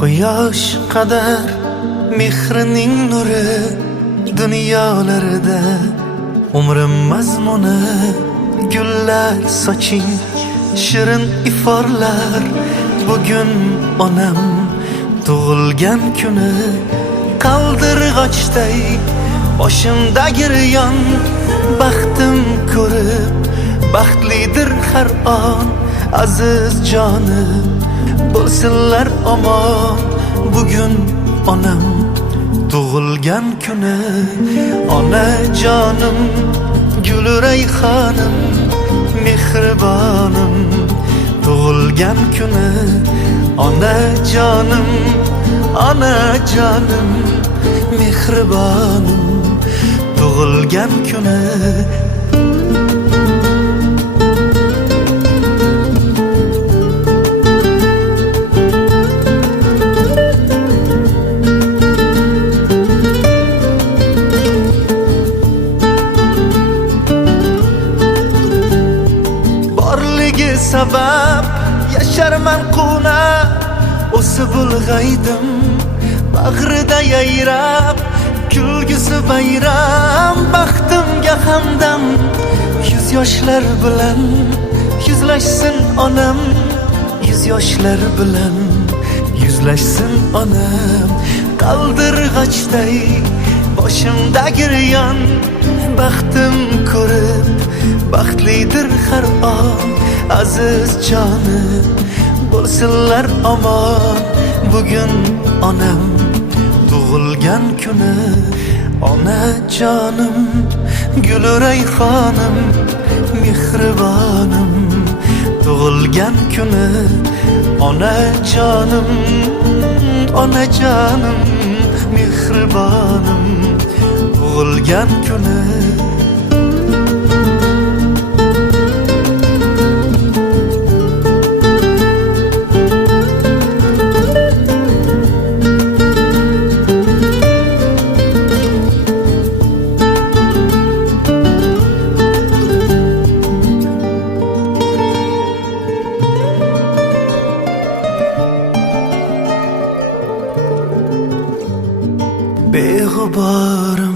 Quyosh qadar mehrining nuri dunyolarda umrim mazmuni gullar soching shirin iforlar. Bugun onam tug'ilgan kuni qaldirg'ochday boshimda giryon. Baxtim ko'rib baxtlidir har on aziz jonim bo'lsinlar omon. Bugun onam tug'ilgan kuni ona jonim guli rayhonim mehribonim. Tug'ilgan kuni ona jonim mehribonim. Tug'ilgan kuni sabab yasharman quna o'sib ulg'aydim bag'rida yayrab kulgisi bayram. Baxtimga hamdam yuz yoshlar bilan yuzlashsin onam, yuz yoshlar bilan yuzlashsin onam. Qaldirg'ochday boshimda giryon baxtim ko'rib baxtlidir har on aziz jonim bo'lsinlar omon. Bugun onam tug'ilgan kuni ona jonim guli rayhonim mehribonim. Tug'ilgan kuni ona jonim mehribonim. Tug'ilgan kuni beg'uborim